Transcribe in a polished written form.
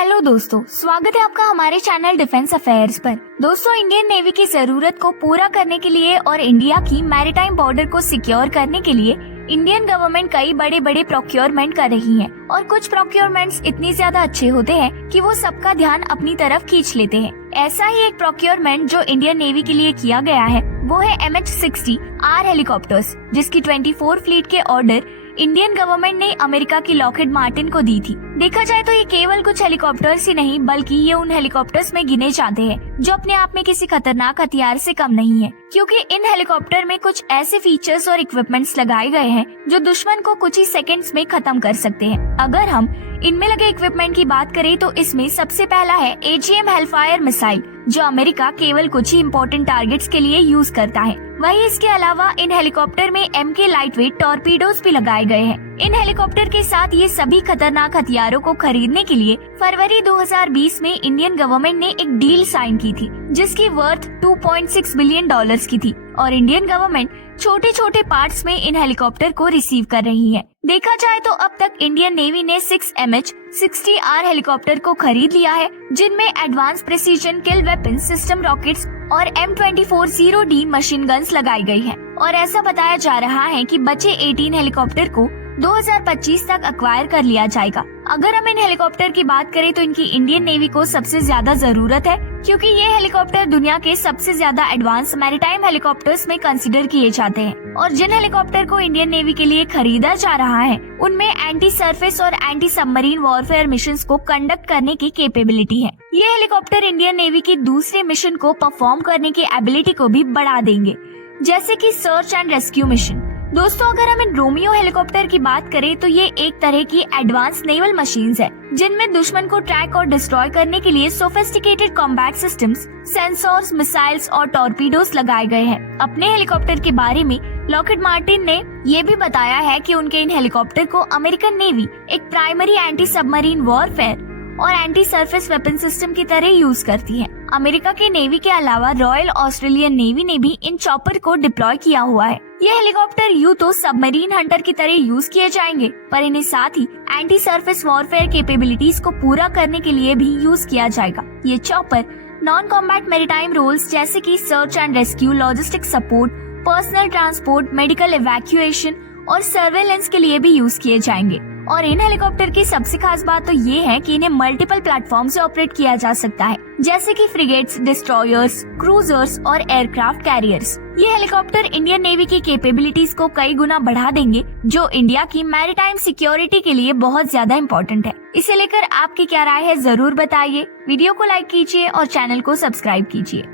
Hello दोस्तों, स्वागत है आपका हमारे चैनल डिफेंस अफेयर्स पर। दोस्तों, इंडियन नेवी की जरूरत को पूरा करने के लिए और इंडिया की मैरीटाइम बॉर्डर को सिक्योर करने के लिए इंडियन गवर्नमेंट कई बड़े बड़े प्रोक्योरमेंट कर रही है और कुछ प्रोक्योरमेंट्स इतनी ज्यादा अच्छे होते हैं कि वो सबका ध्यान अपनी तरफ खींच लेते हैं। ऐसा ही एक प्रोक्योरमेंट जो इंडियन नेवी के लिए किया गया है वो है MH-60R हेलीकॉप्टर्स, जिसकी 24 फ्लीट के ऑर्डर इंडियन गवर्नमेंट ने अमेरिका की लॉकहीड मार्टिन को दी थी। देखा जाए तो ये केवल कुछ हेलीकॉप्टर्स ही नहीं बल्कि ये उन हेलीकॉप्टर्स में गिने जाते हैं जो अपने आप में किसी खतरनाक हथियार से कम नहीं है, क्योंकि इन हेलीकॉप्टर में कुछ ऐसे फीचर्स और इक्विपमेंट्स लगाए गए हैं जो दुश्मन को कुछ ही सेकंड्स में खत्म कर सकते हैं। अगर हम इनमें लगे इक्विपमेंट की बात करें तो इसमें सबसे पहला है AGM हेलफायर मिसाइल, जो अमेरिका केवल कुछ ही इम्पोर्टेंट टारगेट्स के लिए यूज करता है। वहीं इसके अलावा इन हेलीकॉप्टर में MK लाइटवेट टॉर्पीडोज भी लगाए गए हैं। इन हेलीकॉप्टर के साथ ये सभी खतरनाक हथियारों को खरीदने के लिए फरवरी 2020 में इंडियन गवर्नमेंट ने एक डील साइन की थी जिसकी वर्थ $2.6 बिलियन की थी और इंडियन गवर्नमेंट छोटे छोटे पार्ट्स में इन हेलीकॉप्टर को रिसीव कर रही है। देखा जाए तो अब तक इंडियन नेवी ने 6 MH-60R हेलीकॉप्टर को खरीद लिया है, जिनमें एडवांस प्रिसीजन किल वेपन सिस्टम रॉकेट्स और M24-0D मशीन गन्स लगाई गई हैं। और ऐसा बताया जा रहा है कि बचे 18 हेलीकॉप्टर को 2025 तक अक्वायर कर लिया जाएगा। अगर हम इन हेलीकॉप्टर की बात करें तो इनकी इंडियन नेवी को सबसे ज्यादा जरूरत है, क्योंकि ये हेलीकॉप्टर दुनिया के सबसे ज्यादा एडवांस मैरीटाइम हेलीकॉप्टर्स में कंसीडर किए जाते हैं। और जिन हेलीकॉप्टर को इंडियन नेवी के लिए खरीदा जा रहा है उनमें एंटी सरफेस और एंटी सबमरीन वॉरफेयर मिशंस को कंडक्ट करने की कैपेबिलिटी है। ये हेलीकॉप्टर इंडियन नेवी की दूसरे मिशन को परफॉर्म करने की एबिलिटी को भी बढ़ा देंगे, जैसे कि सर्च एंड रेस्क्यू मिशन। दोस्तों, अगर हम इन रोमियो हेलीकॉप्टर की बात करें तो ये एक तरह की एडवांस नेवल मशीन्स है जिनमें दुश्मन को ट्रैक और डिस्ट्रॉय करने के लिए sophisticated combat systems, sensors, missiles और टॉर्पीडोज लगाए गए हैं। अपने हेलीकॉप्टर के बारे में लॉकहीड मार्टिन ने ये भी बताया है कि उनके इन हेलीकॉप्टर को अमेरिकन नेवी एक प्राइमरी एंटी सबमरीन वॉरफेयर और एंटी सरफेस वेपन सिस्टम की तरह यूज करती है। अमेरिका के नेवी के अलावा रॉयल ऑस्ट्रेलियन नेवी ने भी इन चॉपर को डिप्लॉय किया हुआ है। ये हेलीकॉप्टर यूं तो सबमरीन हंटर की तरह यूज किए जाएंगे, पर इन्हें साथ ही एंटी सरफेस वॉरफेयर कैपेबिलिटीज को पूरा करने के लिए भी यूज किया जाएगा। ये chopper non combat maritime roles जैसे कि search and rescue, logistic support, personnel transport, medical evacuation और सर्वेलेंस के लिए भी यूज किए जाएंगे। और इन हेलीकॉप्टर की सबसे खास बात तो ये है कि इन्हें मल्टीपल प्लेटफॉर्म से ऑपरेट किया जा सकता है, जैसे कि फ्रिगेट्स, डिस्ट्रॉयर्स, क्रूजर्स और एयरक्राफ्ट कैरियर्स। ये हेलीकॉप्टर इंडियन नेवी की कैपेबिलिटीज को कई गुना बढ़ा देंगे, जो इंडिया की मैरीटाइम सिक्योरिटी के लिए बहुत ज्यादा इम्पोर्टेंट है। इसे लेकर आपकी क्या राय है, जरूर बताइए। वीडियो को लाइक कीजिए और चैनल को सब्सक्राइब कीजिए।